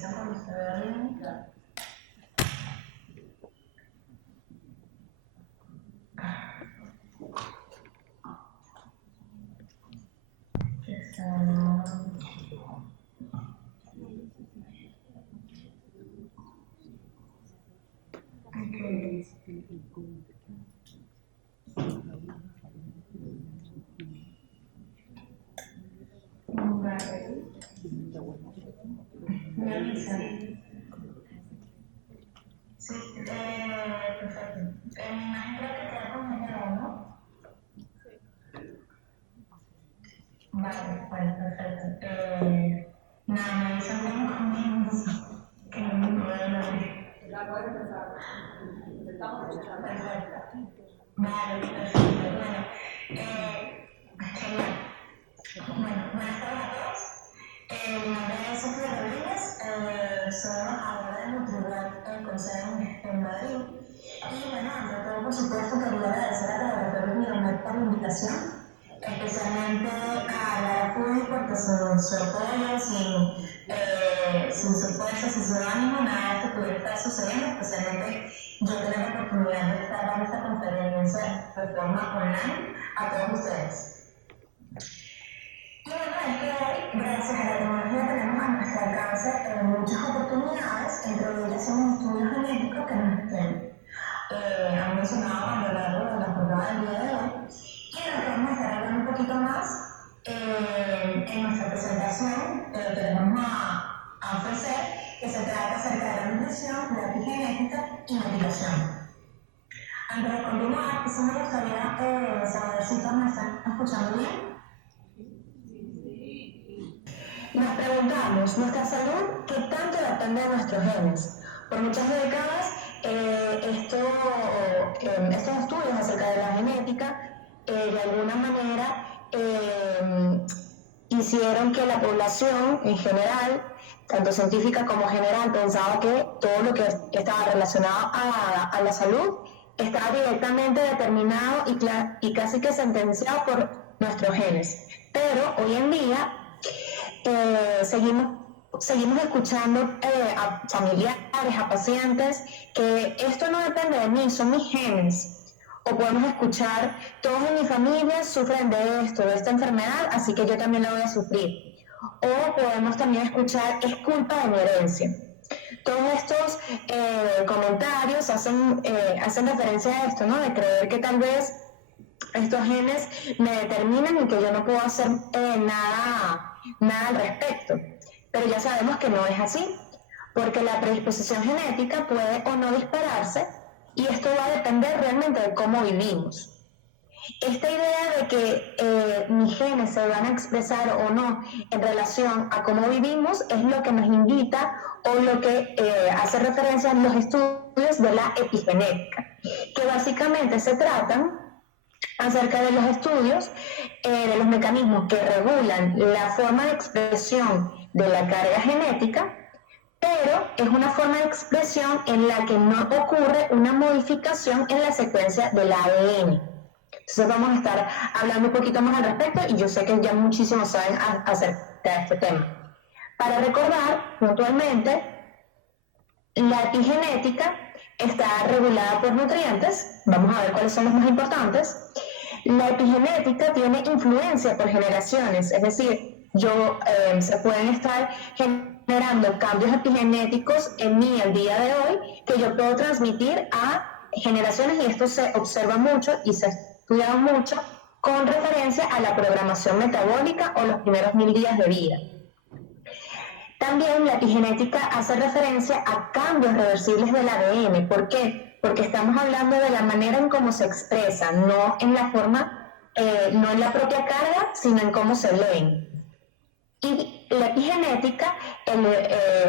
avisa cuando se vea bien. Me avisan. Sí, perfecto. Me imagino que queda congelado, ¿no? Vale, bueno, perfecto. Nada, me avisan cuando comienzo. Que no me puedo abrir. La puedes empezar. Estamos escuchando. Perfecto. Vale, perfecto. Bueno, genial. Bueno, buenas tardes a todos. Mi nombre es Sofía Rodríguez, soy embajadora de Nutribuet con sede en Madrid. Y bueno, ante todo, por supuesto, quería agradecer a Laboratorios Biomed por la invitación, especialmente a Lara Puy porque su apoyo, sin su fuerza, sin su ánimo, nada de esto pudiera estar sucediendo, especialmente yo tener la oportunidad de estar dando esta conferencia de forma online a todos ustedes. Y bueno, es que hoy, gracias a la tecnología, tenemos a nuestro alcance muchas oportunidades, entre ellas son los estudios genéticos que nos han mencionado a lo largo de la jornada del día de hoy. Y de lo que vamos a estar hablando un poquito más en nuestra presentación, de lo que les vamos a ofrecer, que se trata acerca de la nutrición, la epigenética y medicación. Antes de continuar, sí me gustaría saber si todos me están escuchando bien. Nos preguntamos, ¿nuestra salud qué tanto depende de nuestros genes? Por muchas décadas, estos estudios acerca de la genética, de alguna manera, hicieron que la población en general, tanto científica como general, pensaba que todo lo que estaba relacionado a la salud estaba directamente determinado y casi que sentenciado por nuestros genes. Pero hoy en día, seguimos escuchando a familiares, a pacientes, que esto no depende de mí, son mis genes. O podemos escuchar, todos en mi familia sufren de esto, de esta enfermedad, así que yo también la voy a sufrir. O podemos también escuchar, es culpa de mi herencia. Todos estos comentarios hacen referencia a esto, ¿no? De creer que tal vez estos genes me determinan y que yo no puedo hacer nada al respecto. Pero ya sabemos que no es así, porque la predisposición genética puede o no dispararse y esto va a depender realmente de cómo vivimos. Esta idea de que mis genes se van a expresar o no en relación a cómo vivimos es lo que nos invita o lo que hace referencia a los estudios de la epigenética, que básicamente se tratan acerca de los estudios, de los mecanismos que regulan la forma de expresión de la carga genética, pero es una forma de expresión en la que no ocurre una modificación en la secuencia del ADN. Entonces vamos a estar hablando un poquito más al respecto y yo sé que ya muchísimos saben acerca de este tema. Para recordar puntualmente, la epigenética está regulada por nutrientes, vamos a ver cuáles son los más importantes. La epigenética tiene influencia por generaciones, es decir, se pueden estar generando cambios epigenéticos en mí al día de hoy que yo puedo transmitir a generaciones y esto se observa mucho y se ha estudiado mucho con referencia a la programación metabólica o los primeros 1000 días de vida. También la epigenética hace referencia a cambios reversibles del ADN. ¿Por qué? Porque estamos hablando de la manera en cómo se expresa, no en la forma, no en la propia carga, sino en cómo se leen. Y la epigenética,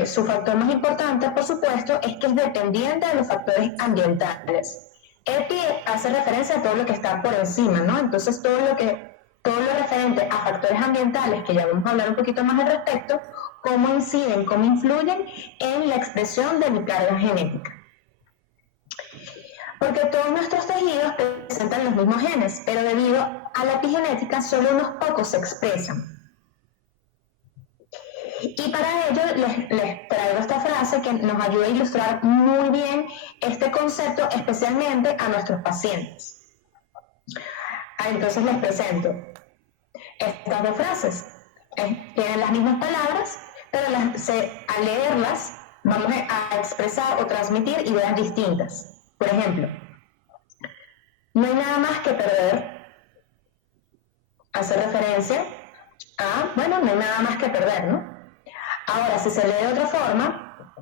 su factor más importante, por supuesto, es que es dependiente de los factores ambientales. Epi hace referencia a todo lo que está por encima, ¿no? Entonces todo lo referente a factores ambientales, que ya vamos a hablar un poquito más al respecto, cómo inciden, cómo influyen en la expresión de mi carga genética. Porque todos nuestros tejidos presentan los mismos genes, pero debido a la epigenética solo unos pocos se expresan. Y para ello les traigo esta frase que nos ayuda a ilustrar muy bien este concepto, especialmente a nuestros pacientes. Entonces les presento estas dos frases. Tienen las mismas palabras, pero al leerlas vamos a expresar o transmitir ideas distintas. Por ejemplo, no hay nada más que perder. Hace referencia a, bueno, no hay nada más que perder, ¿no? Ahora, si se lee de otra forma,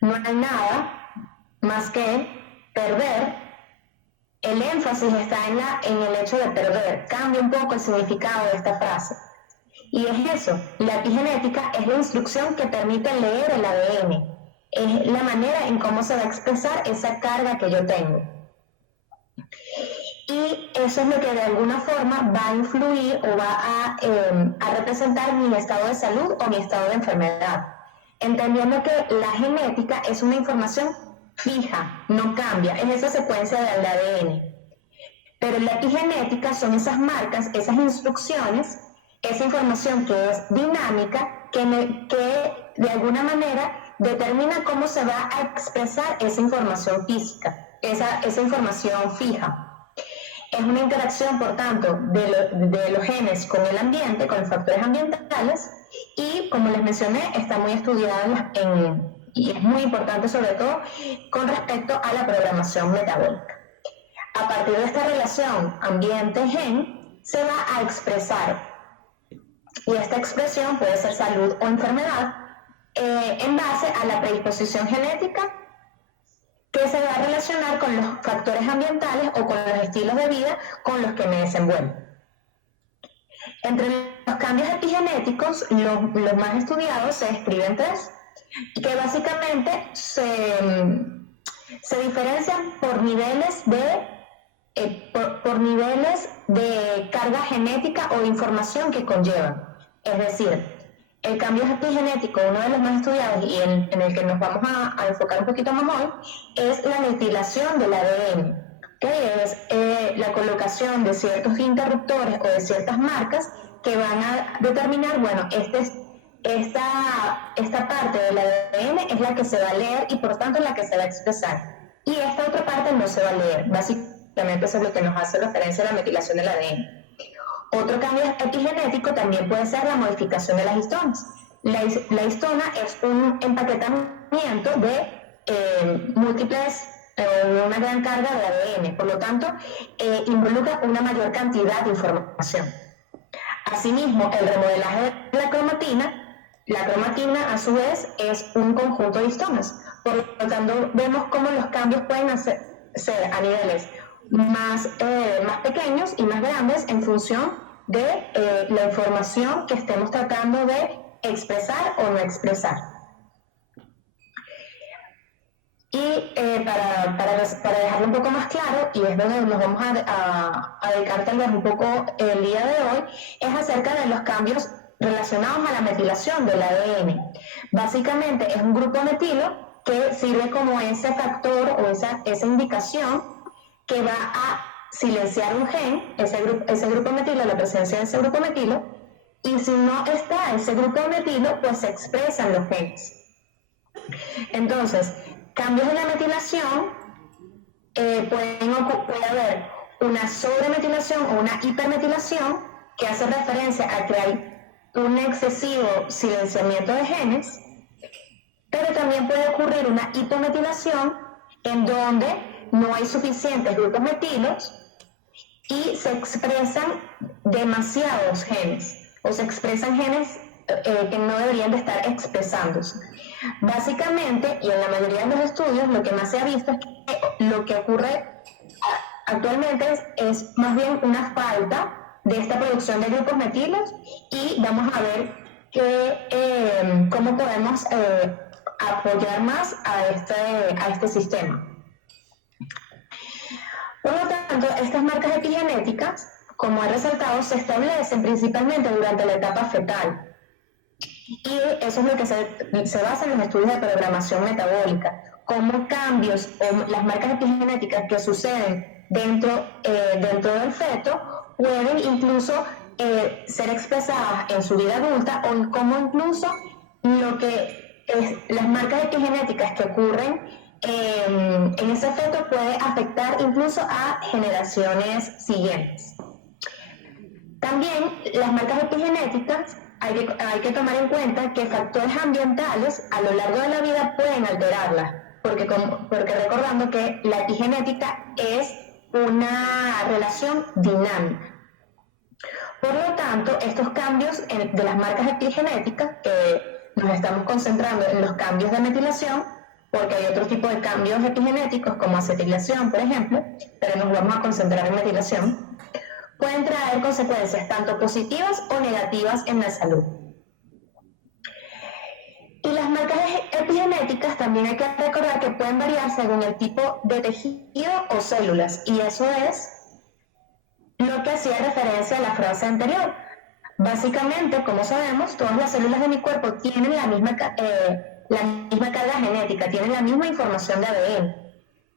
no hay nada más que perder. El énfasis está en el hecho de perder. Cambia un poco el significado de esta frase. Y es eso, la epigenética es la instrucción que permite leer el ADN. Es la manera en cómo se va a expresar esa carga que yo tengo. Y eso es lo que de alguna forma va a influir o va a representar mi estado de salud o mi estado de enfermedad. Entendiendo que la genética es una información fija, no cambia, es esa secuencia del ADN. Pero la epigenética son esas marcas, esas instrucciones, esa información que es dinámica, que de alguna manera determina cómo se va a expresar esa información física, esa información fija. Es una interacción, por tanto, de los genes con el ambiente, con los factores ambientales, y como les mencioné, está muy estudiada y es muy importante sobre todo con respecto a la programación metabólica. A partir de esta relación ambiente-gen se va a expresar, y esta expresión puede ser salud o enfermedad, en base a la predisposición genética que se va a relacionar con los factores ambientales o con los estilos de vida con los que me desenvuelvo. Entre los cambios epigenéticos, los más estudiados se describen tres, que básicamente se diferencian por niveles de carga genética o información que conllevan. Es decir, el cambio epigenético, uno de los más estudiados y en el que nos vamos a enfocar un poquito más hoy, es la metilación del ADN, que es la colocación de ciertos interruptores o de ciertas marcas que van a determinar, bueno, esta parte del ADN es la que se va a leer y por tanto la que se va a expresar. Y esta otra parte no se va a leer. Básicamente eso es lo que nos hace referencia a la metilación del ADN. Otro cambio epigenético también puede ser la modificación de las histonas. La histona es un empaquetamiento de múltiples, una gran carga de ADN, por lo tanto, involucra una mayor cantidad de información. Asimismo, el remodelaje de la cromatina a su vez es un conjunto de histonas, por lo tanto, vemos cómo los cambios pueden ser a niveles más pequeños y más grandes en función de la información que estemos tratando de expresar o no expresar. Y para dejarlo un poco más claro, y es donde nos vamos a dedicar tal vez un poco el día de hoy, es acerca de los cambios relacionados a la metilación del ADN. Básicamente es un grupo metilo que sirve como ese factor o esa indicación que va a silenciar un gen, ese grupo metilo, la presencia de ese grupo metilo, y si no está ese grupo metilo, pues se expresan los genes. Entonces, cambios en la metilación, puede haber una sobremetilación o una hipermetilación, que hace referencia a que hay un excesivo silenciamiento de genes, pero también puede ocurrir una hipometilación en donde no hay suficientes grupos metilos y se expresan demasiados genes, o se expresan genes que no deberían de estar expresándose. Básicamente, y en la mayoría de los estudios, lo que más se ha visto es que lo que ocurre actualmente es más bien una falta de esta producción de grupos metilos, y vamos a ver cómo podemos apoyar más a este sistema. Por lo tanto, estas marcas epigenéticas, como he resaltado, se establecen principalmente durante la etapa fetal. Y eso es lo que se basa en los estudios de programación metabólica, cómo cambios o las marcas epigenéticas que suceden dentro del feto pueden incluso ser expresadas en su vida adulta, o como incluso lo que es las marcas epigenéticas que ocurren en ese feto puede afectar incluso a generaciones siguientes. También las marcas epigenéticas hay que tomar en cuenta que factores ambientales a lo largo de la vida pueden alterarlas, porque recordando que la epigenética es una relación dinámica. Por lo tanto, estos cambios de las marcas epigenéticas, que nos estamos concentrando en los cambios de metilación, porque hay otro tipo de cambios epigenéticos como acetilación, por ejemplo, pero nos vamos a concentrar en metilación, pueden traer consecuencias tanto positivas o negativas en la salud. Y las marcas epigenéticas también hay que recordar que pueden variar según el tipo de tejido o células, y eso es lo que hacía referencia a la frase anterior. Básicamente, como sabemos, todas las células de mi cuerpo tienen la misma carga genética, tienen la misma información de ADN,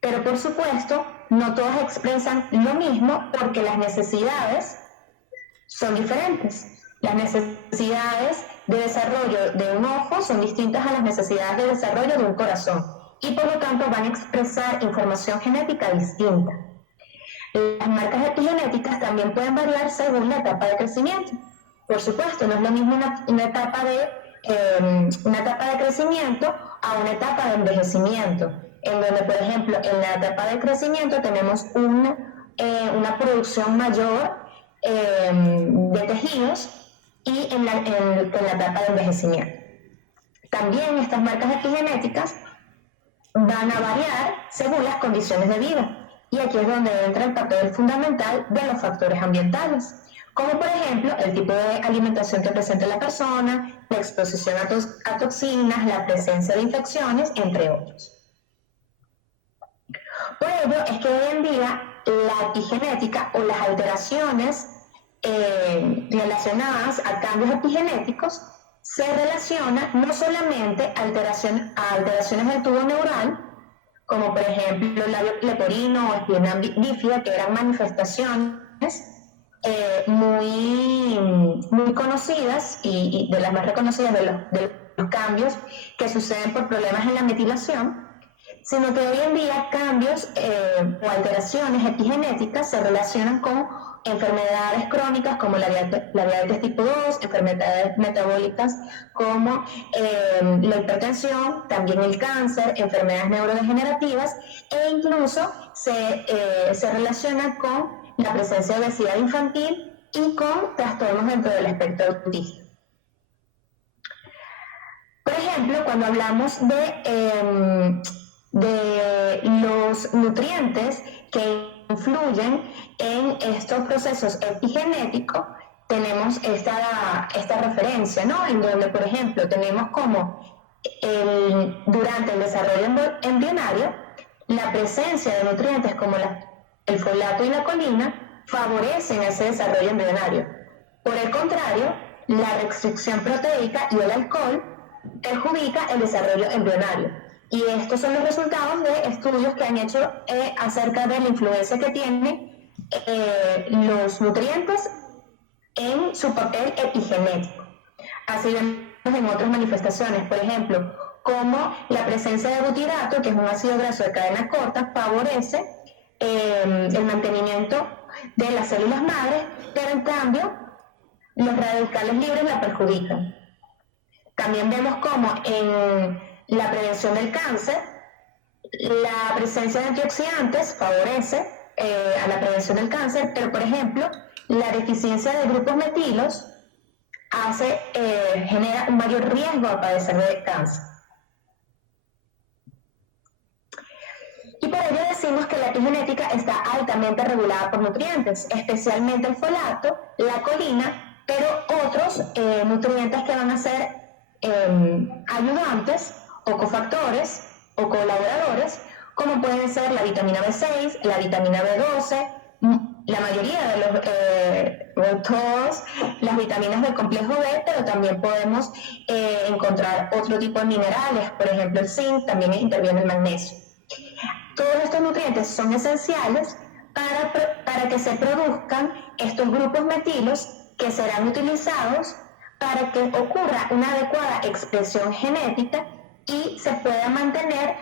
pero por supuesto, no todas expresan lo mismo porque las necesidades son diferentes. Las necesidades de desarrollo de un ojo son distintas a las necesidades de desarrollo de un corazón, y por lo tanto van a expresar información genética distinta. Las marcas epigenéticas también pueden variar según la etapa de crecimiento. Por supuesto, no es lo mismo una etapa de crecimiento a una etapa de envejecimiento, en donde, por ejemplo, en la etapa de crecimiento tenemos una producción mayor de tejidos, y en la etapa de envejecimiento. También estas marcas epigenéticas van a variar según las condiciones de vida. Y aquí es donde entra el papel fundamental de los factores ambientales, como por ejemplo el tipo de alimentación que presente la persona, la exposición a toxinas, la presencia de infecciones, entre otros. Por ello es que hoy en día la epigenética o las alteraciones relacionadas a cambios epigenéticos se relacionan no solamente a alteraciones del tubo neural, como por ejemplo el labio leporino o espina bífida, que eran manifestaciones muy conocidas y de las más reconocidas de los cambios que suceden por problemas en la metilación, sino que hoy en día cambios o alteraciones epigenéticas se relacionan con enfermedades crónicas como la diabetes tipo 2, enfermedades metabólicas como la hipertensión, también el cáncer, enfermedades neurodegenerativas, e incluso se relaciona con la presencia de obesidad infantil y con trastornos dentro del espectro autista. Por ejemplo, cuando hablamos de los nutrientes que influyen en estos procesos epigenéticos, tenemos esta referencia, ¿no? En donde, por ejemplo, tenemos como durante el desarrollo embrionario, la presencia de nutrientes como el folato y la colina favorecen ese desarrollo embrionario. Por el contrario, la restricción proteica y el alcohol perjudica el desarrollo embrionario. Y estos son los resultados de estudios que han hecho acerca de la influencia que tienen los nutrientes en su papel epigenético. Así vemos en otras manifestaciones, por ejemplo, como la presencia de butirato, que es un ácido graso de cadena corta, favorece el mantenimiento de las células madres, pero en cambio los radicales libres la perjudican. También vemos como en la prevención del cáncer, la presencia de antioxidantes favorece a la prevención del cáncer, pero por ejemplo, la deficiencia de grupos metilos genera un mayor riesgo a padecer de cáncer. Y por ello decimos que la epigenética está altamente regulada por nutrientes, especialmente el folato, la colina, pero otros nutrientes que van a ser ayudantes o cofactores o colaboradores, como pueden ser la vitamina B6, la vitamina B12, la mayoría de todas las vitaminas del complejo B, pero también podemos encontrar otro tipo de minerales, por ejemplo el zinc, también interviene el magnesio. Todos estos nutrientes son esenciales para que se produzcan estos grupos metilos que serán utilizados para que ocurra una adecuada expresión genética y se pueda mantener,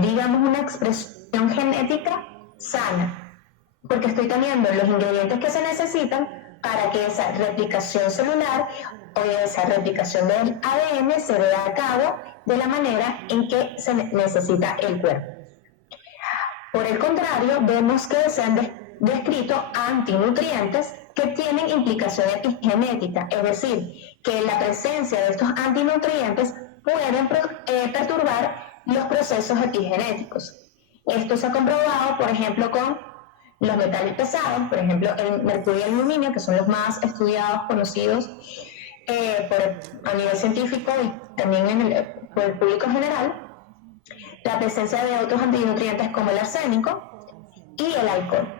digamos, una expresión genética sana, porque estoy teniendo los ingredientes que se necesitan para que esa replicación celular o esa replicación del ADN se dé a cabo de la manera en que se necesita el cuerpo. Por el contrario, vemos que se han descrito antinutrientes que tienen implicación epigenética, es decir, que la presencia de estos antinutrientes pueden perturbar los procesos epigenéticos. Esto se ha comprobado, por ejemplo, con los metales pesados, por ejemplo, el mercurio y el aluminio, que son los más estudiados, conocidos a nivel científico y también por el público en general. La presencia de otros antinutrientes como el arsénico y el alcohol.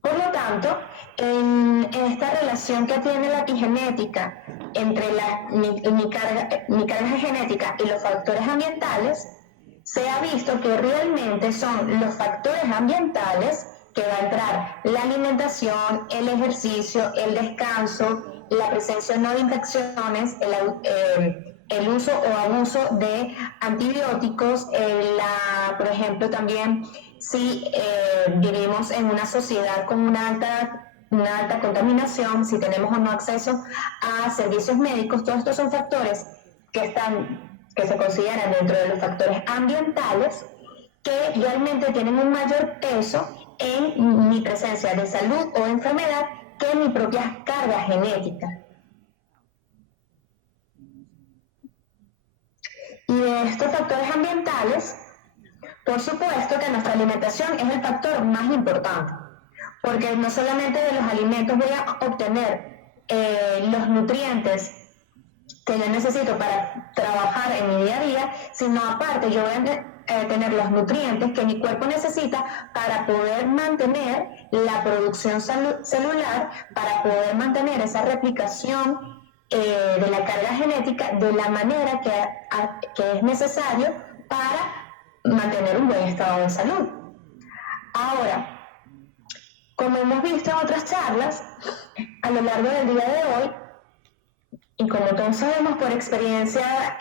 Por lo tanto, en esta relación que tiene la epigenética entre mi carga genética y los factores ambientales, se ha visto que realmente son los factores ambientales que va a entrar la alimentación, el ejercicio, el descanso, la presencia o no de infecciones, el uso o abuso de antibióticos, por ejemplo, también si vivimos en una sociedad con una alta contaminación, si tenemos o no acceso a servicios médicos, todos estos son factores que se consideran dentro de los factores ambientales que realmente tienen un mayor peso en mi presencia de salud o enfermedad que en mi propia carga genética. Y de estos factores ambientales, por supuesto que nuestra alimentación es el factor más importante, porque no solamente de los alimentos voy a obtener los nutrientes que yo necesito para trabajar en mi día a día, sino aparte yo voy a tener los nutrientes que mi cuerpo necesita para poder mantener la producción celular, para poder mantener esa replicación de la carga genética de la manera que es necesario para mantener un buen estado de salud. Ahora, como hemos visto en otras charlas, a lo largo del día de hoy, y como todos sabemos por experiencia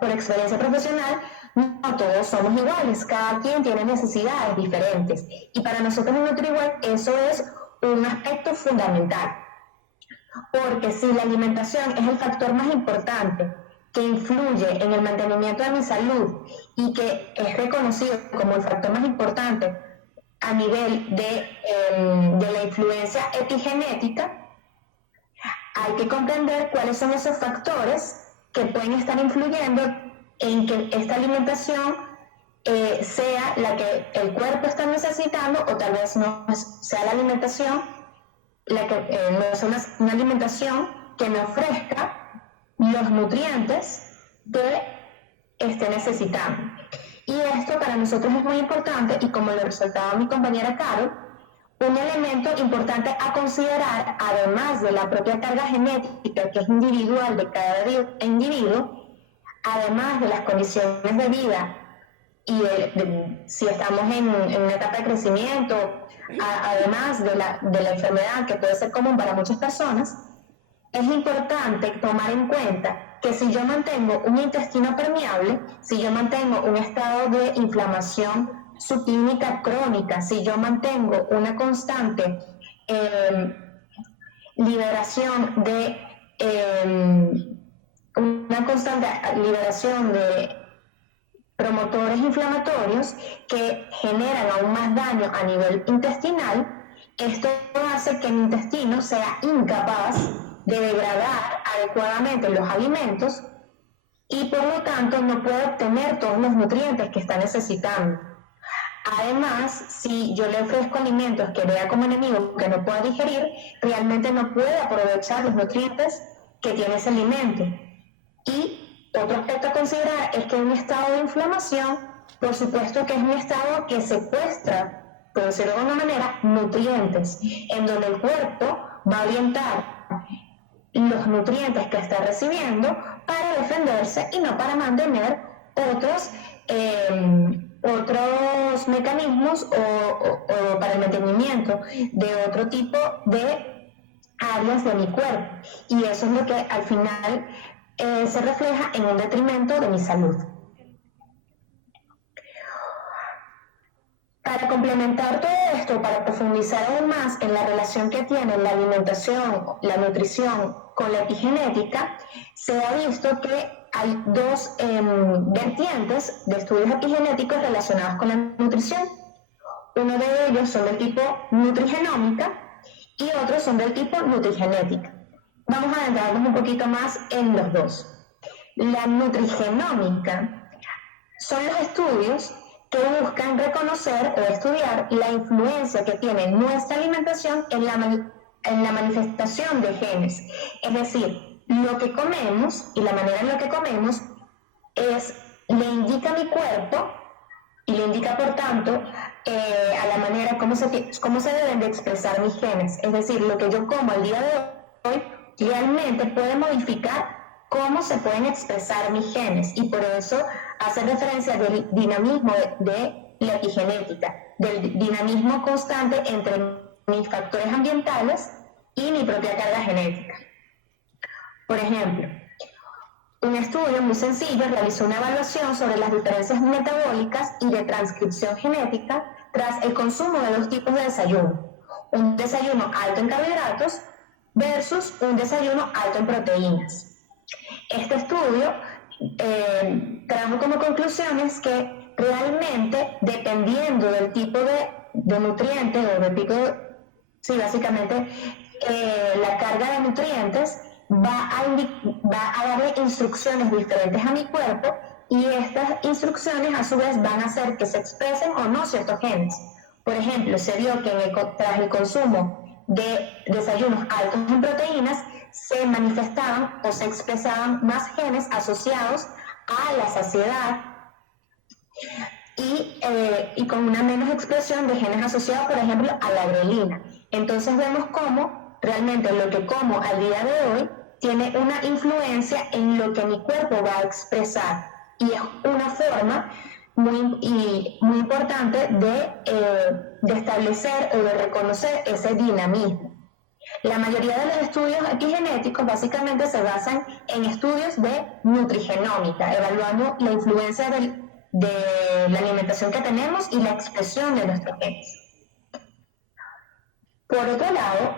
profesional, no todos somos iguales, cada quien tiene necesidades diferentes. Y para nosotros en NutriWeb eso es un aspecto fundamental, porque si la alimentación es el factor más importante que influye en el mantenimiento de mi salud y que es reconocido como el factor más importante a nivel de la influencia epigenética, hay que comprender cuáles son esos factores que pueden estar influyendo en que esta alimentación sea la que el cuerpo está necesitando, o tal vez no sea la alimentación, no es una alimentación que me ofrezca los nutrientes que esté necesitando. Y esto para nosotros es muy importante, y como lo resaltaba mi compañera Carol, un elemento importante a considerar, además de la propia carga genética que es individual de cada individuo, además de las condiciones de vida y si estamos en una etapa de crecimiento, además de la enfermedad que puede ser común para muchas personas, es importante tomar en cuenta que si yo mantengo un intestino permeable, si yo mantengo un estado de inflamación subclínica crónica, si yo mantengo una constante liberación de promotores inflamatorios que generan aún más daño a nivel intestinal, esto hace que mi intestino sea incapaz de degradar adecuadamente los alimentos y por lo tanto no puede obtener todos los nutrientes que está necesitando. Además, si yo le ofrezco alimentos que vea como enemigo, que no pueda digerir, realmente no puede aprovechar los nutrientes que tiene ese alimento. Y otro aspecto a considerar es que un estado de inflamación, por supuesto que es un estado que secuestra, por decirlo de alguna manera, nutrientes, en donde el cuerpo va a orientar los nutrientes que está recibiendo para defenderse y no para mantener otros otros mecanismos o para el mantenimiento de otro tipo de áreas de mi cuerpo. Y eso es lo que al final se refleja en un detrimento de mi salud. Para complementar todo esto, para profundizar aún más en la relación que tiene la alimentación, la nutrición con la epigenética, se ha visto que hay dos vertientes de estudios epigenéticos relacionados con la nutrición. Uno de ellos son del tipo nutrigenómica y otros son del tipo nutrigenética. Vamos a adentrarnos un poquito más en los dos. La nutrigenómica son los estudios que buscan reconocer o estudiar la influencia que tiene nuestra alimentación en la manifestación de genes. Es decir, lo que comemos y la manera en la que comemos le indica a mi cuerpo y le indica, por tanto, a la manera cómo se deben de expresar mis genes. Es decir, lo que yo como al día de hoy realmente puede modificar cómo se pueden expresar mis genes, y por eso hace referencia del dinamismo de la epigenética, del dinamismo constante entre mis factores ambientales y mi propia carga genética. Por ejemplo, un estudio muy sencillo realizó una evaluación sobre las diferencias metabólicas y de transcripción genética tras el consumo de dos tipos de desayuno: un desayuno alto en carbohidratos versus un desayuno alto en proteínas. Este estudio trajo como conclusiones que realmente, dependiendo del tipo de nutriente o del tipo sí, básicamente la carga de nutrientes va a darle instrucciones diferentes a mi cuerpo, y estas instrucciones a su vez van a hacer que se expresen o no ciertos genes. Por ejemplo, se vio que tras el consumo de desayunos altos en proteínas se manifestaban o se expresaban más genes asociados a la saciedad y con una menos expresión de genes asociados, por ejemplo, a la grelina. Entonces vemos cómo realmente lo que como al día de hoy tiene una influencia en lo que mi cuerpo va a expresar, y es una forma muy importante de establecer o de reconocer ese dinamismo. La mayoría de los estudios epigenéticos básicamente se basan en estudios de nutrigenómica, evaluando la influencia de la alimentación que tenemos y la expresión de nuestros genes. Por otro lado,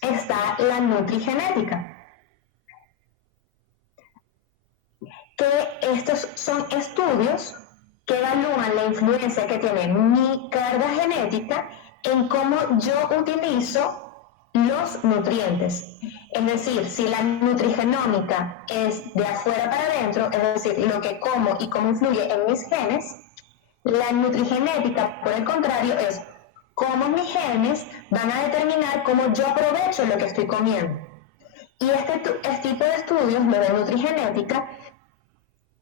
está la nutrigenética, que estos son estudios que evalúan la influencia que tiene mi carga genética en cómo yo utilizo los nutrientes. Es decir, si la nutrigenómica es de afuera para adentro, es decir, lo que como y cómo influye en mis genes, la nutrigenética, por el contrario, es cómo mis genes van a determinar cómo yo aprovecho lo que estoy comiendo. Y este tipo de estudios, lo de nutrigenética,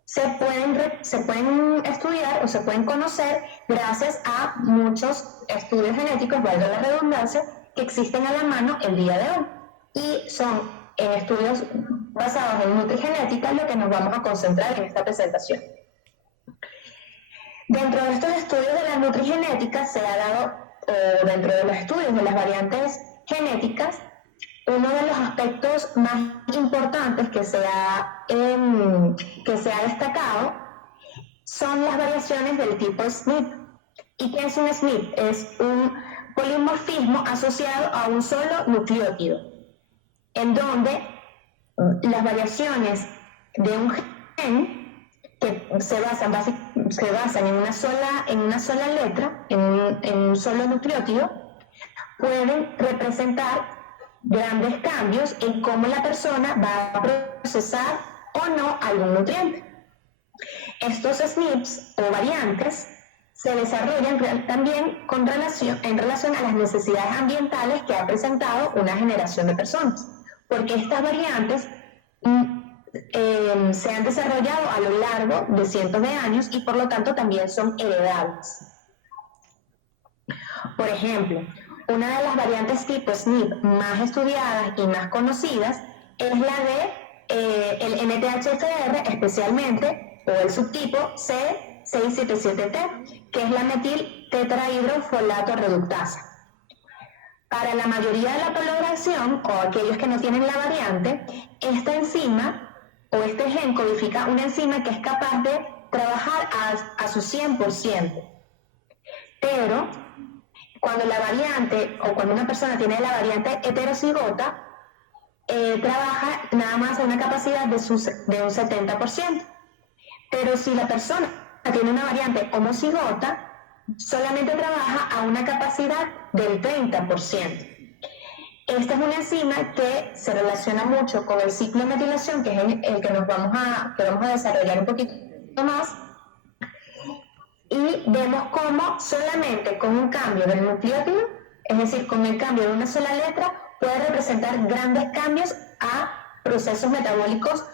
se pueden estudiar o se pueden conocer gracias a muchos estudios genéticos, valga la redundancia, que existen a la mano el día de hoy. Y son en estudios basados en nutrigenética lo que nos vamos a concentrar en esta presentación. Dentro de estos estudios de la nutrigenética se ha dado, dentro de los estudios de las variantes genéticas, uno de los aspectos más importantes que se ha destacado son las variaciones del tipo SNP. ¿Y qué es un SNP? Es un polimorfismo asociado a un solo nucleótido, en donde las variaciones de un gen que se basan en una sola letra, en un solo nucleótido, pueden representar grandes cambios en cómo la persona va a procesar o no algún nutriente. Estos SNPs o variantes se desarrollan también en relación a las necesidades ambientales que ha presentado una generación de personas, porque estas variantes se han desarrollado a lo largo de cientos de años y por lo tanto también son heredables. Por ejemplo, una de las variantes tipo SNP más estudiadas y más conocidas es la de el MTHFR, especialmente, o el subtipo 677T, que es la metil-tetrahidrofolato reductasa. Para la mayoría de la población, o aquellos que no tienen la variante, esta enzima o este gen codifica una enzima que es capaz de trabajar a su 100%. Pero cuando la variante, o cuando una persona tiene la variante heterocigota, trabaja nada más a una capacidad de un 70%. Pero si la persona tiene una variante homocigota, solamente trabaja a una capacidad del 30%. Esta es una enzima que se relaciona mucho con el ciclo de metilación, que es el que vamos a desarrollar un poquito más, y vemos cómo solamente con un cambio del nucleótido, es decir, con el cambio de una sola letra, puede representar grandes cambios a procesos metabólicos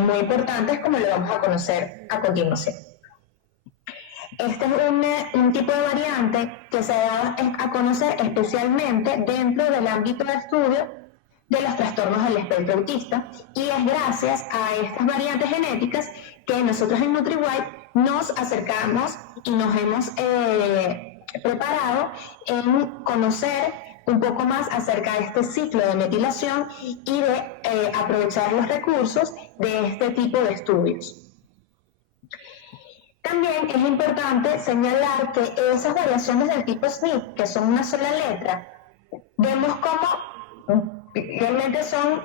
muy importantes, como lo vamos a conocer a continuación. Este es un tipo de variante que se da a conocer especialmente dentro del ámbito de estudio de los trastornos del espectro autista, y es gracias a estas variantes genéticas que nosotros en NutriWide nos acercamos y nos hemos preparado en conocer un poco más acerca de este ciclo de metilación y de aprovechar los recursos de este tipo de estudios. También es importante señalar que esas variaciones del tipo SNP, que son una sola letra, vemos cómo realmente son,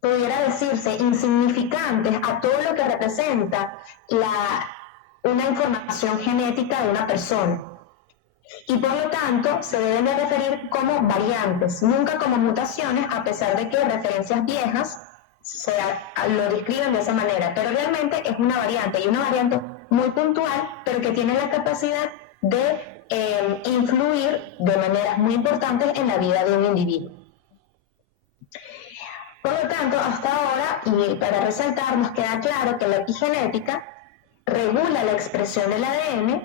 pudiera decirse, insignificantes a todo lo que representa una información genética de una persona. Y por lo tanto se deben de referir como variantes, nunca como mutaciones, a pesar de que referencias viejas lo describen de esa manera, pero realmente es una variante, y una variante muy puntual, pero que tiene la capacidad de influir de maneras muy importantes en la vida de un individuo. Por lo tanto, hasta ahora, y para resaltar, nos queda claro que la epigenética regula la expresión del ADN,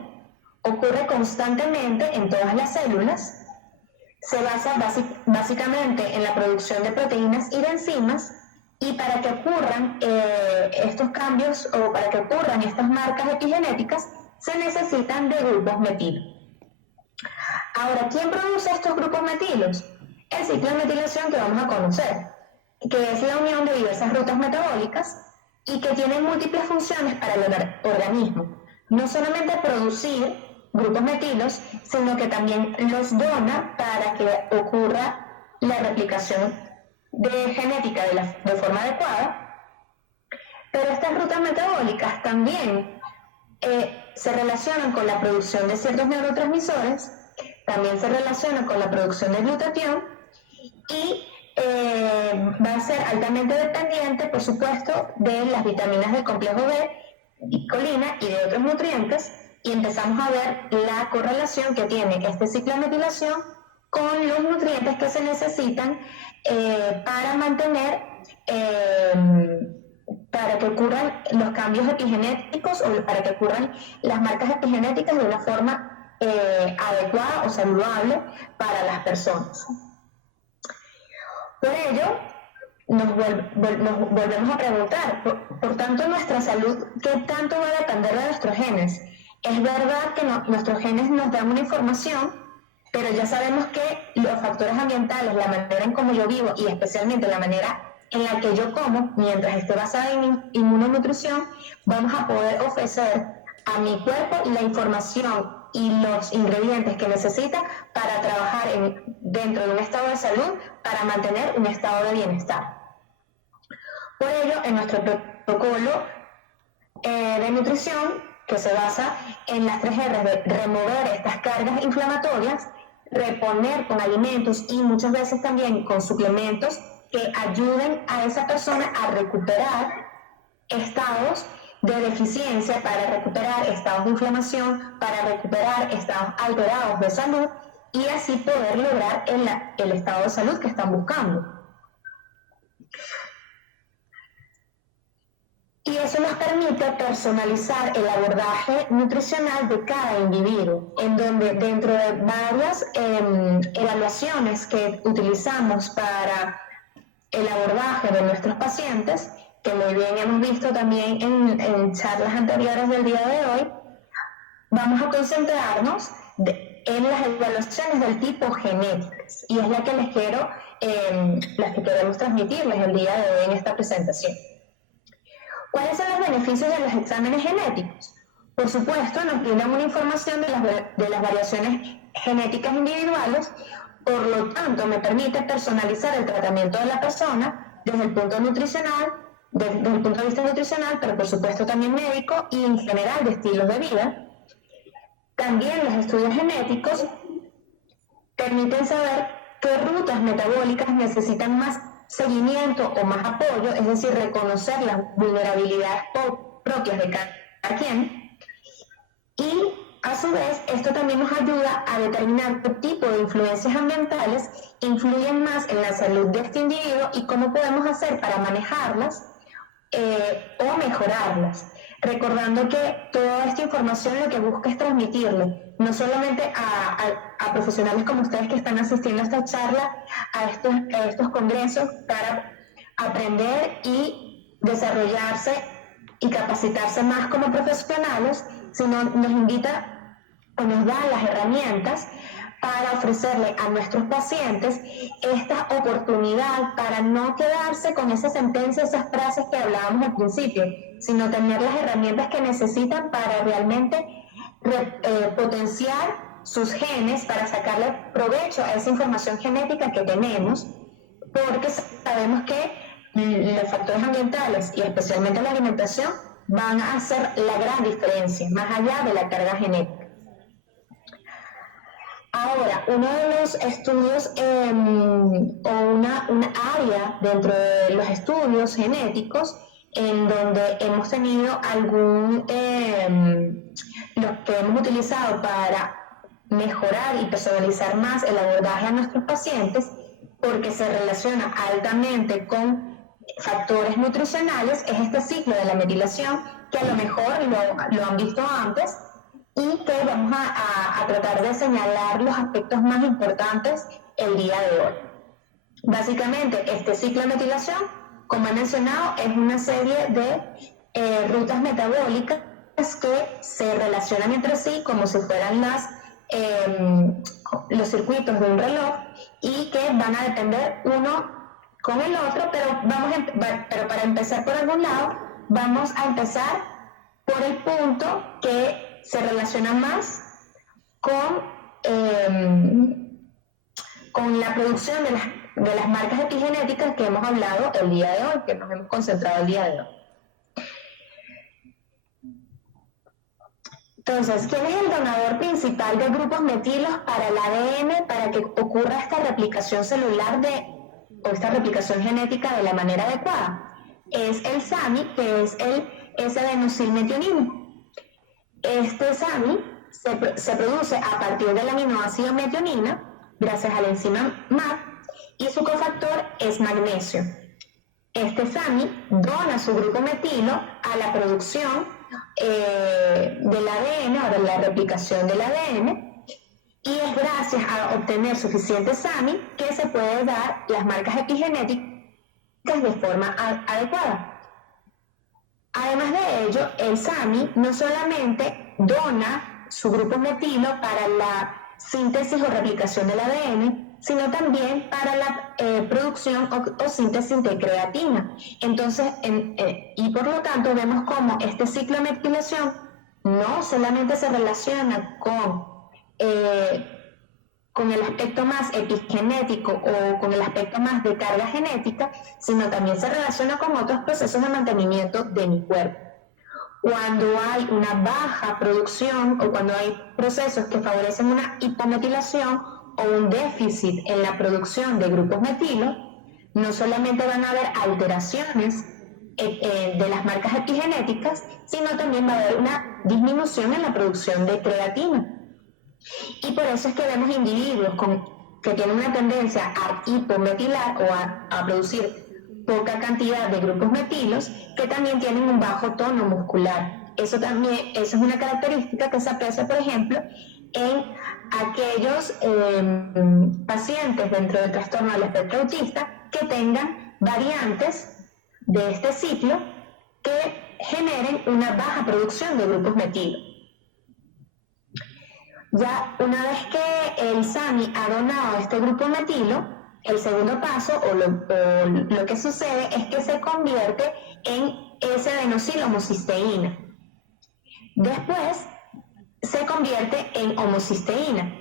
ocurre constantemente en todas las células, se basa básicamente en la producción de proteínas y de enzimas, y para que ocurran estos cambios o para que ocurran estas marcas epigenéticas se necesitan de grupos metilo. Ahora, ¿quién produce estos grupos metilos? El ciclo de metilación que vamos a conocer, que es la unión de diversas rutas metabólicas y que tiene múltiples funciones para el organismo. No solamente producir grupos metilos, sino que también los dona para que ocurra la replicación genética de forma adecuada. Pero estas rutas metabólicas también se relacionan con la producción de ciertos neurotransmisores, también se relacionan con la producción de glutatión, y va a ser altamente dependiente, por supuesto, de las vitaminas del complejo B, colina y de otros nutrientes, y empezamos a ver la correlación que tiene este ciclo de metilación con los nutrientes que se necesitan para mantener, para que ocurran los cambios epigenéticos o para que ocurran las marcas epigenéticas de una forma adecuada o saludable para las personas. Por ello, nos volvemos a preguntar, por tanto, nuestra salud, ¿qué tanto va a depender de nuestros genes? Es verdad que nuestros genes nos dan una información, pero ya sabemos que los factores ambientales, la manera en cómo yo vivo y especialmente la manera en la que yo como, mientras esté basada en inmunonutrición, vamos a poder ofrecer a mi cuerpo la información y los ingredientes que necesita para trabajar dentro de un estado de salud, para mantener un estado de bienestar. Por ello, en nuestro protocolo de nutrición, que se basa en las 3 R de remover estas cargas inflamatorias, reponer con alimentos y muchas veces también con suplementos que ayuden a esa persona a recuperar estados de deficiencia, para recuperar estados de inflamación, para recuperar estados alterados de salud, y así poder lograr el estado de salud que están buscando. Y eso nos permite personalizar el abordaje nutricional de cada individuo, en donde dentro de varias evaluaciones que utilizamos para el abordaje de nuestros pacientes, que muy bien hemos visto también en charlas anteriores del día de hoy, vamos a concentrarnos en las evaluaciones del tipo genéticas, y es la que las que queremos transmitirles el día de hoy en esta presentación. ¿Cuáles son los beneficios de los exámenes genéticos? Por supuesto, nos brindan una información de las variaciones genéticas individuales, por lo tanto, me permite personalizar el tratamiento de la persona desde el punto nutricional, desde el punto de vista nutricional, pero por supuesto también médico y en general de estilos de vida. También los estudios genéticos permiten saber qué rutas metabólicas necesitan más seguimiento o más apoyo, es decir, reconocer las vulnerabilidades propias de cada quien. Y a su vez, esto también nos ayuda a determinar qué tipo de influencias ambientales influyen más en la salud de este individuo y cómo podemos hacer para manejarlas o mejorarlas. Recordando que toda esta información lo que busca es transmitirle, no solamente a profesionales como ustedes que están asistiendo a esta charla, a estos congresos, para aprender y desarrollarse y capacitarse más como profesionales, sino nos invita o nos da las herramientas para ofrecerle a nuestros pacientes esta oportunidad para no quedarse con esa sentencia, esas frases que hablábamos al principio, sino tener las herramientas que necesitan para realmente potenciar sus genes, para sacarle provecho a esa información genética que tenemos, porque sabemos que los factores ambientales y especialmente la alimentación van a hacer la gran diferencia, más allá de la carga genética. Ahora, uno de los estudios o una área dentro de los estudios genéticos en donde hemos tenido lo que hemos utilizado para mejorar y personalizar más el abordaje a nuestros pacientes, porque se relaciona altamente con factores nutricionales, es este ciclo de la metilación, que a lo mejor lo han visto antes, y que vamos a tratar de señalar los aspectos más importantes el día de hoy. Básicamente, este ciclo de metilación, como he mencionado, es una serie de rutas metabólicas que se relacionan entre sí como si fueran los circuitos de un reloj, y que van a depender uno con el otro, pero para empezar por algún lado, vamos a empezar por el punto que se relaciona más con la producción de las marcas epigenéticas que hemos hablado el día de hoy, que nos hemos concentrado el día de hoy. Entonces, ¿quién es el donador principal de grupos metilos para el ADN para que ocurra esta replicación celular o esta replicación genética de la manera adecuada? Es el SAMI, que es el S-adenosylmetionina. Este SAMI se produce a partir del aminoácido metionina, gracias a la enzima MAP, y su cofactor es magnesio. Este SAMI dona su grupo metilo a la producción del ADN o de la replicación del ADN, y es gracias a obtener suficiente SAMI que se puede dar las marcas epigenéticas de forma adecuada. Además de ello, el SAMI no solamente dona su grupo metilo para la síntesis o replicación del ADN, sino también para la producción o síntesis de creatina. Entonces, y por lo tanto, vemos cómo este ciclo de metilación no solamente se relaciona con el aspecto más epigenético o con el aspecto más de carga genética, sino también se relaciona con otros procesos de mantenimiento de mi cuerpo. Cuando hay una baja producción o cuando hay procesos que favorecen una hipometilación o un déficit en la producción de grupos metilo, no solamente van a haber alteraciones de las marcas epigenéticas, sino también va a haber una disminución en la producción de creatina. Y por eso es que vemos individuos que tienen una tendencia a hipometilar o a producir poca cantidad de grupos metilos, que también tienen un bajo tono muscular. Eso es una característica que se aprecia, por ejemplo, en aquellos pacientes dentro del trastorno del espectro autista que tengan variantes de este ciclo que generen una baja producción de grupos metilo. Ya una vez que el SAMI ha donado este grupo metilo, el segundo paso o lo que sucede es que se convierte en S-adenosilo-homocisteína. Después se convierte en homocisteína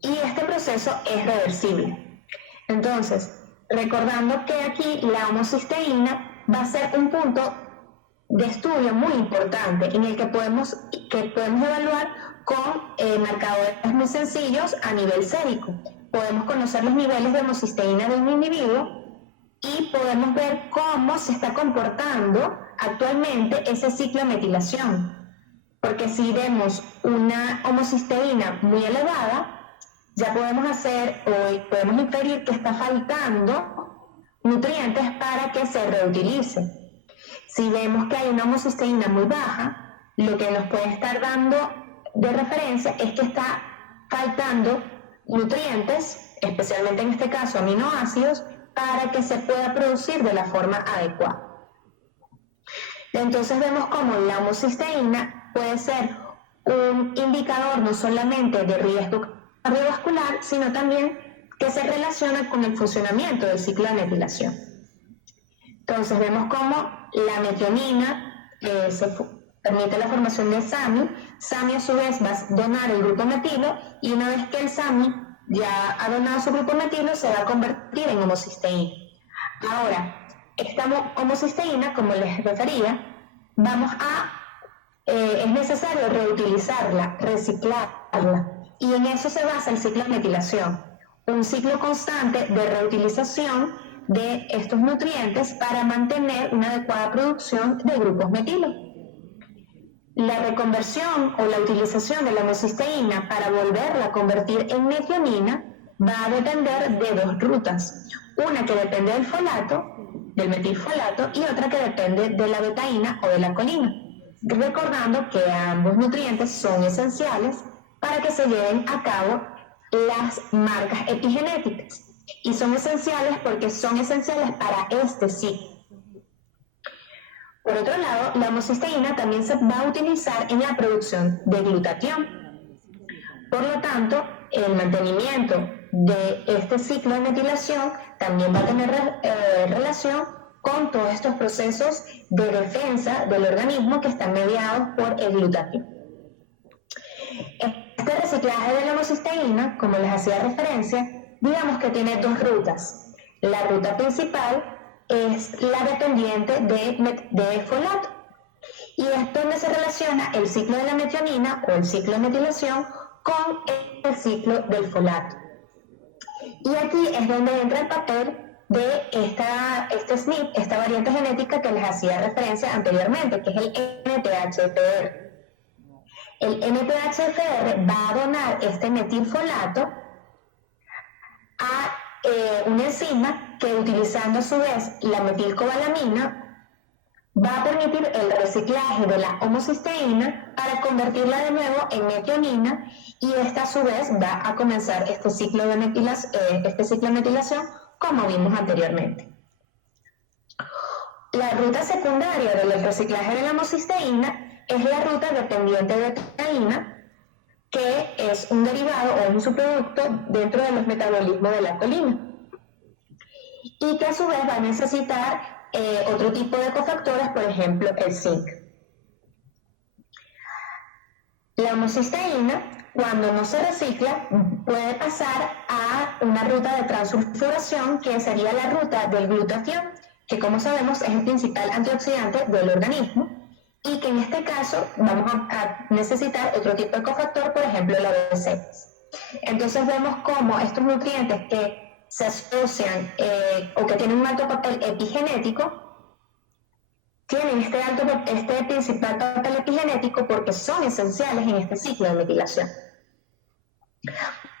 y este proceso es reversible. Entonces, recordando que aquí la homocisteína va a ser un punto de estudio muy importante en el que podemos evaluar con marcadores muy sencillos a nivel sérico. Podemos conocer los niveles de homocisteína de un individuo y podemos ver cómo se está comportando actualmente ese ciclo de metilación. Porque si vemos una homocisteína muy elevada, ya podemos inferir que está faltando nutrientes para que se reutilice. Si vemos que hay una homocisteína muy baja, lo que nos puede estar dando de referencia es que está faltando nutrientes, especialmente en este caso aminoácidos, para que se pueda producir de la forma adecuada. Entonces vemos cómo la homocisteína puede ser un indicador no solamente de riesgo cardiovascular, sino también que se relaciona con el funcionamiento del ciclo de metilación. Entonces vemos cómo la metionina permite la formación de SAMI. SAMI a su vez va a donar el grupo metilo y una vez que el SAMI ya ha donado su grupo metilo se va a convertir en homocisteína. Ahora, esta homocisteína, como les refería, es necesario reutilizarla, reciclarla, y en eso se basa el ciclo de metilación, un ciclo constante de reutilización de estos nutrientes para mantener una adecuada producción de grupos metilo. La reconversión o la utilización de la homocisteína para volverla a convertir en metionina va a depender de dos rutas, una que depende del folato, del metilfolato, y otra que depende de la betaína o de la colina, recordando que ambos nutrientes son esenciales para que se lleven a cabo las marcas epigenéticas y son esenciales porque son esenciales para este ciclo. Por otro lado, la homocisteína también se va a utilizar en la producción de glutatión. Por lo tanto, el mantenimiento de este ciclo de metilación también va a tener relación con todos estos procesos de defensa del organismo que están mediados por el glutatión. Este reciclaje de la homocisteína, como les hacía referencia, digamos que tiene dos rutas. La ruta principal es la dependiente de folato y es donde se relaciona el ciclo de la metionina o el ciclo de metilación con el ciclo del folato. Y aquí es donde entra el papel de este SNP, esta variante genética que les hacía referencia anteriormente, que es el NTHFR. El NTHFR va a donar este metilfolato a una enzima que, utilizando a su vez la metilcobalamina, va a permitir el reciclaje de la homocisteína para convertirla de nuevo en metionina, y esta a su vez va a comenzar este ciclo de metilación como vimos anteriormente. La ruta secundaria del reciclaje de la homocisteína es la ruta dependiente de betaína, que es un derivado o un subproducto dentro de los metabolismos de la colina y que a su vez va a necesitar otro tipo de cofactores, por ejemplo el zinc. La homocisteína, cuando no se recicla, puede pasar a una ruta de transsulfuración, que sería la ruta del glutatión, que como sabemos es el principal antioxidante del organismo y que en este caso vamos a necesitar otro tipo de cofactor, por ejemplo la B6. Entonces vemos cómo estos nutrientes que se asocian o que tienen un alto papel epigenético tienen este principal papel epigenético porque son esenciales en este ciclo de metilación.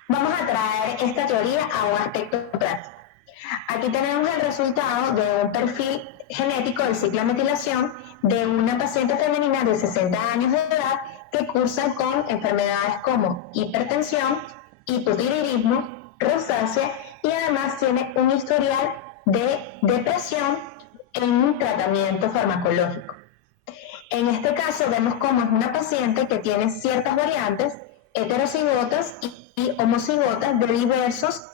Vamos a traer esta teoría a un aspecto práctico. Aquí tenemos el resultado de un perfil genético del ciclo de metilación de una paciente femenina de 60 años de edad que cursa con enfermedades como hipertensión, hipotiroidismo, rosácea y además tiene un historial de depresión en tratamiento farmacológico. En este caso vemos cómo es una paciente que tiene ciertas variantes heterocigotas y homocigotas de diversos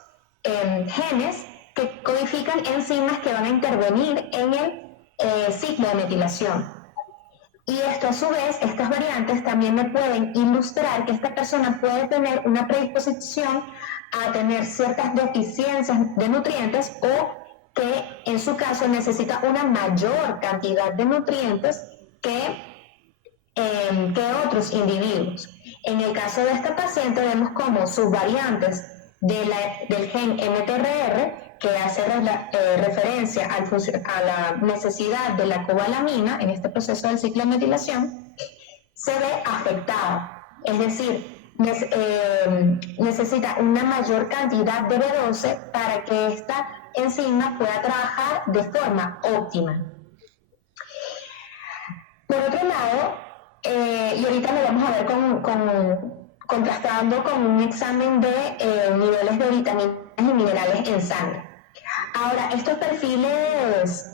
genes que codifican enzimas que van a intervenir en el ciclo de metilación. Y esto a su vez, estas variantes también me pueden ilustrar que esta persona puede tener una predisposición a tener ciertas deficiencias de nutrientes o que en su caso necesita una mayor cantidad de nutrientes que otros individuos. En el caso de esta paciente vemos como sus variantes del gen MTRR, que hace referencia a la necesidad de la cobalamina en este proceso del ciclo de metilación, se ve afectada. Es decir, necesita una mayor cantidad de B12 para que esta enzima pueda trabajar de forma óptima. Por otro lado, y ahorita lo vamos a ver contrastando con un examen de niveles de vitaminas y minerales en sangre. Ahora, estos perfiles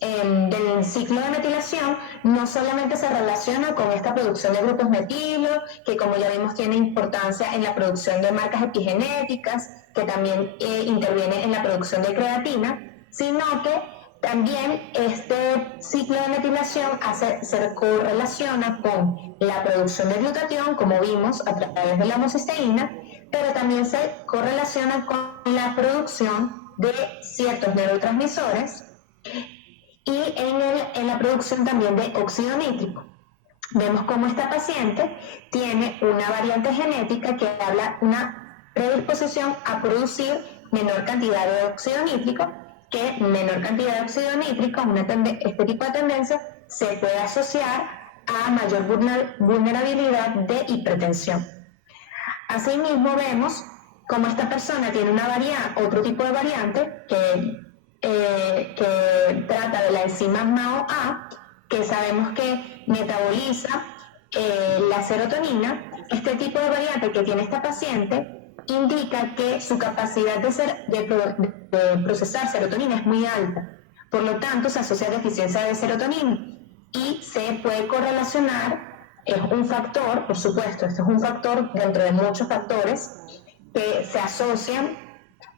del ciclo de metilación no solamente se relacionan con esta producción de grupos metilo, que como ya vimos tiene importancia en la producción de marcas epigenéticas, que también interviene en la producción de creatina, sino que también este ciclo de metilación se correlaciona con la producción de glutatión, como vimos a través de la homocisteína, pero también se correlaciona con la producción de ciertos neurotransmisores y en la producción también de óxido nítrico. Vemos cómo esta paciente tiene una variante genética que habla una predisposición a producir menor cantidad de óxido nítrico, que menor cantidad de óxido nítrico, este tipo de tendencia, se puede asociar a mayor vulnerabilidad de hipertensión. Asimismo vemos cómo esta persona tiene otro tipo de variante que trata de la enzima MAO-A, que sabemos que metaboliza la serotonina. Este tipo de variante que tiene esta paciente indica que su capacidad de procesar serotonina es muy alta. Por lo tanto, se asocia a deficiencia de serotonina y se puede correlacionar, es un factor, por supuesto, esto es un factor dentro de muchos factores que se asocian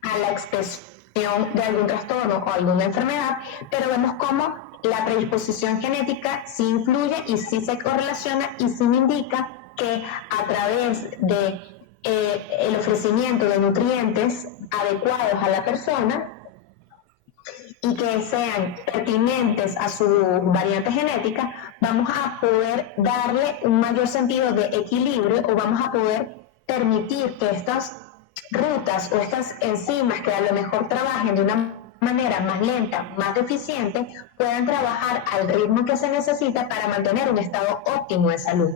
a la expresión de algún trastorno o alguna enfermedad, pero vemos cómo la predisposición genética sí influye y sí se correlaciona y sí me indica que a través de el ofrecimiento de nutrientes adecuados a la persona y que sean pertinentes a su variante genética, vamos a poder darle un mayor sentido de equilibrio o vamos a poder permitir que estas rutas o estas enzimas que a lo mejor trabajen de una manera más lenta, más deficiente, puedan trabajar al ritmo que se necesita para mantener un estado óptimo de salud.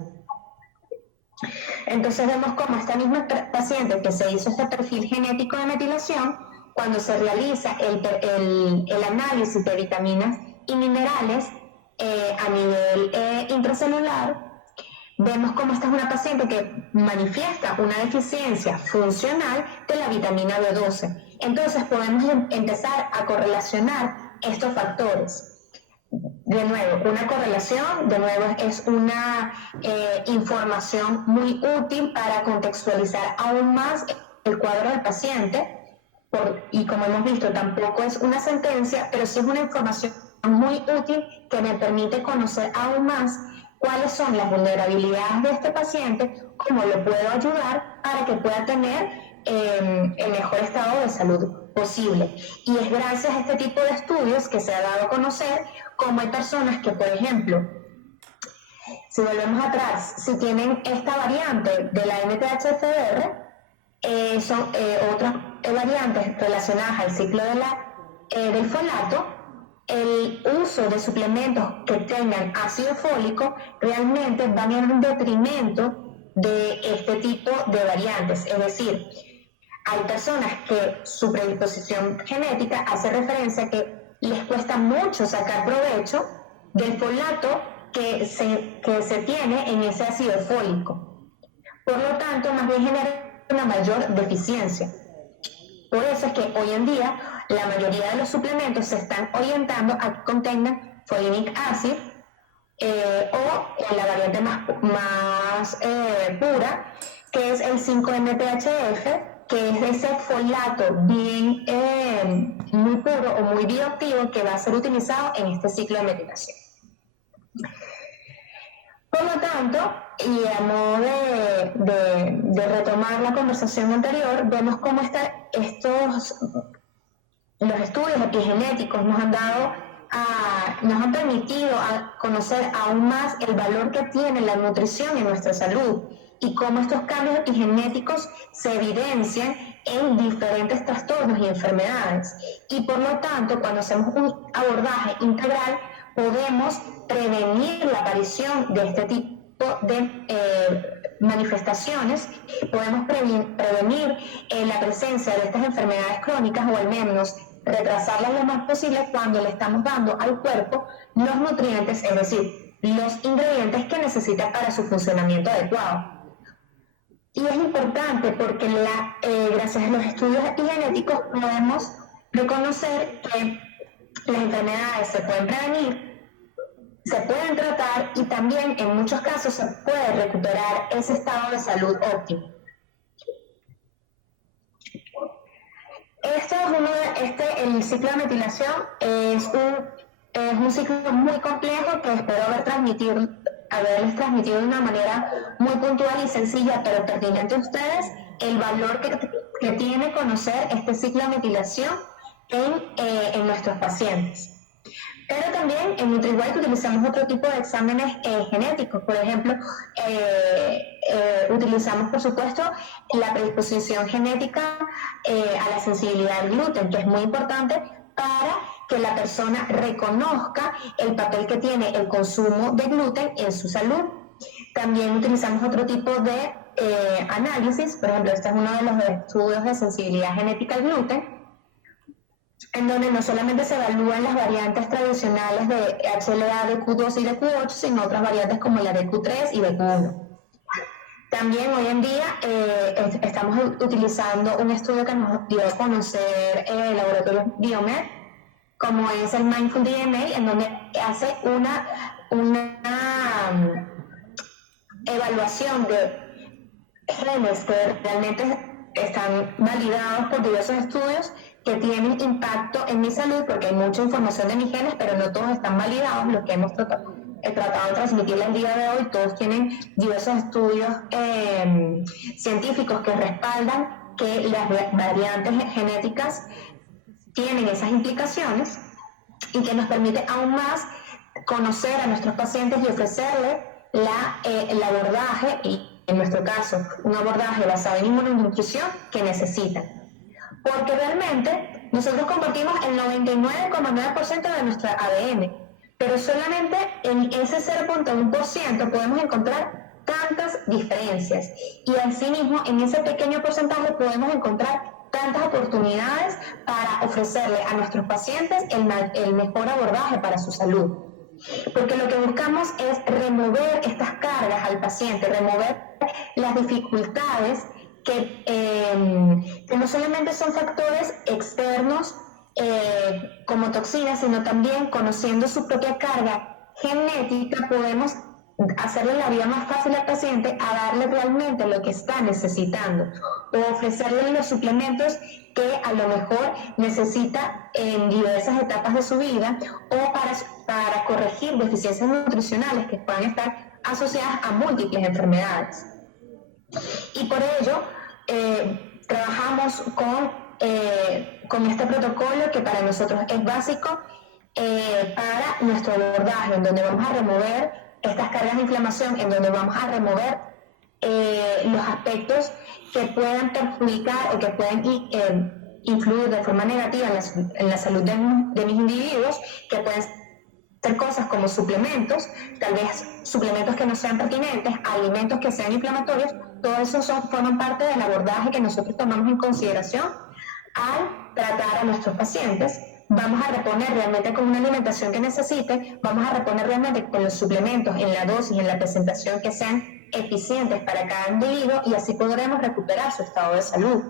Entonces vemos cómo esta misma paciente que se hizo este perfil genético de metilación, cuando se realiza el análisis de vitaminas y minerales a nivel intracelular, vemos cómo esta es una paciente que manifiesta una deficiencia funcional de la vitamina B12. Entonces podemos empezar a correlacionar estos factores. De nuevo, una correlación, de nuevo, es una información muy útil para contextualizar aún más el cuadro del paciente, y como hemos visto, tampoco es una sentencia, pero sí es una información muy útil que me permite conocer aún más cuáles son las vulnerabilidades de este paciente, cómo lo puedo ayudar para que pueda tener el mejor estado de salud posible. Y es gracias a este tipo de estudios que se ha dado a conocer cómo hay personas que, por ejemplo, si volvemos atrás, si tienen esta variante de la MTHFR, son otras variantes relacionadas al ciclo del folato. El uso de suplementos que tengan ácido fólico realmente van en detrimento de este tipo de variantes. Es decir, hay personas que su predisposición genética hace referencia a que les cuesta mucho sacar provecho del folato que se tiene en ese ácido fólico. Por lo tanto, más bien genera una mayor deficiencia. Por eso es que hoy en día la mayoría de los suplementos se están orientando a que contengan folinic acid, o la variante más pura, que es el 5-MTHF, que es ese folato bien muy puro o muy bioactivo que va a ser utilizado en este ciclo de metilación. Por lo tanto, y a modo de retomar la conversación anterior, vemos cómo los estudios epigenéticos nos han permitido conocer aún más el valor que tiene la nutrición en nuestra salud y cómo estos cambios epigenéticos se evidencian en diferentes trastornos y enfermedades. Y por lo tanto, cuando hacemos un abordaje integral, podemos prevenir la aparición de este tipo de manifestaciones, podemos prevenir la presencia de estas enfermedades crónicas, o al menos retrasarlas lo más posible cuando le estamos dando al cuerpo los nutrientes, es decir, los ingredientes que necesita para su funcionamiento adecuado. Y es importante porque gracias a los estudios epigenéticos podemos reconocer que las enfermedades se pueden prevenir, se pueden tratar y también en muchos casos se puede recuperar ese estado de salud óptimo. El ciclo de metilación es un ciclo muy complejo que espero haberles transmitido de una manera muy puntual y sencilla, pero pertinente a ustedes, el valor que tiene conocer este ciclo de metilación en nuestros pacientes. Pero también en NutriWide utilizamos otro tipo de exámenes genéticos. Por ejemplo, utilizamos, por supuesto, la predisposición genética a la sensibilidad al gluten, que es muy importante para que la persona reconozca el papel que tiene el consumo de gluten en su salud. También utilizamos otro tipo de análisis. Por ejemplo, este es uno de los estudios de sensibilidad genética al gluten, en donde no solamente se evalúan las variantes tradicionales de HLA, DQ2 y DQ8, sino otras variantes como la DQ3 y DQ1. También hoy en día estamos utilizando un estudio que nos dio a conocer el laboratorio Biomed, como es el Mindful DNA, en donde hace una evaluación de genes que realmente están validados por diversos estudios que tienen impacto en mi salud, porque hay mucha información de mis genes, pero no todos están validados. Los que hemos tratado de transmitir el día de hoy, todos tienen diversos estudios científicos que respaldan que las variantes genéticas tienen esas implicaciones y que nos permite aún más conocer a nuestros pacientes y ofrecerles el abordaje, y en nuestro caso un abordaje basado en inmunonutrición que necesitan. Porque realmente nosotros compartimos el 99,9% de nuestro ADN, pero solamente en ese 0,1% podemos encontrar tantas diferencias, y asimismo en ese pequeño porcentaje podemos encontrar tantas oportunidades para ofrecerle a nuestros pacientes el mejor abordaje para su salud. Porque lo que buscamos es remover estas cargas al paciente, remover las dificultades que no solamente son factores externos como toxinas, sino también conociendo su propia carga genética podemos hacerle la vida más fácil al paciente a darle realmente lo que está necesitando, o ofrecerle los suplementos que a lo mejor necesita en diversas etapas de su vida, o para corregir deficiencias nutricionales que puedan estar asociadas a múltiples enfermedades. Y por ello trabajamos con este protocolo que para nosotros es básico para nuestro abordaje, en donde vamos a remover estas cargas de inflamación, en donde vamos a remover los aspectos que puedan perjudicar o que puedan influir de forma negativa en la salud de mis individuos, que pueden ser cosas como suplementos, tal vez suplementos que no sean pertinentes, alimentos que sean inflamatorios. Todo eso forman parte del abordaje que nosotros tomamos en consideración al tratar a nuestros pacientes. Vamos a reponer realmente con una alimentación que necesite, vamos a reponer realmente con los suplementos en la dosis, en la presentación que sean eficientes para cada individuo, y así podremos recuperar su estado de salud.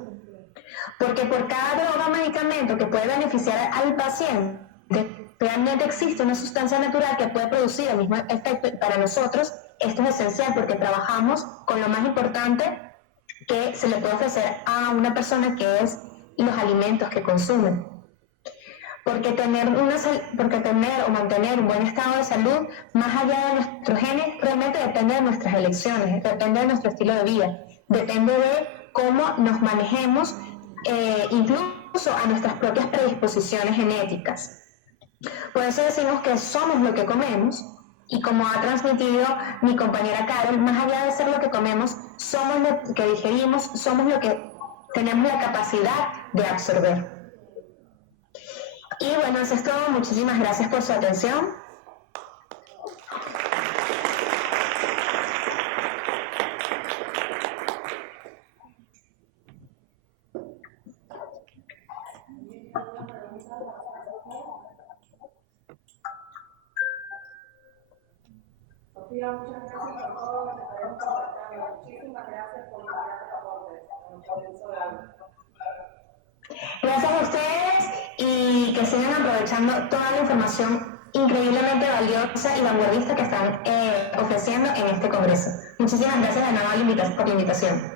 Porque por cada droga o medicamento que puede beneficiar al paciente, realmente existe una sustancia natural que puede producir el mismo efecto. Para nosotros esto es esencial porque trabajamos con lo más importante que se le puede ofrecer a una persona, que es los alimentos que consumen. Porque tener o mantener un buen estado de salud, más allá de nuestros genes, realmente depende de nuestras elecciones, depende de nuestro estilo de vida, depende de cómo nos manejemos, incluso a nuestras propias predisposiciones genéticas. Por eso decimos que somos lo que comemos, y como ha transmitido mi compañera Carol, más allá de ser lo que comemos, somos lo que digerimos, somos lo que tenemos la capacidad de absorber. Y bueno, eso es todo. Muchísimas gracias por su atención. Sofía, muchas gracias por todo lo que estaremos compartiendo. Muchísimas gracias por los aportes a nuestro audiencia de algo. Gracias a ustedes, y que sigan aprovechando toda la información increíblemente valiosa y vanguardista que están ofreciendo en este congreso. Muchísimas gracias de nuevo por la invitación.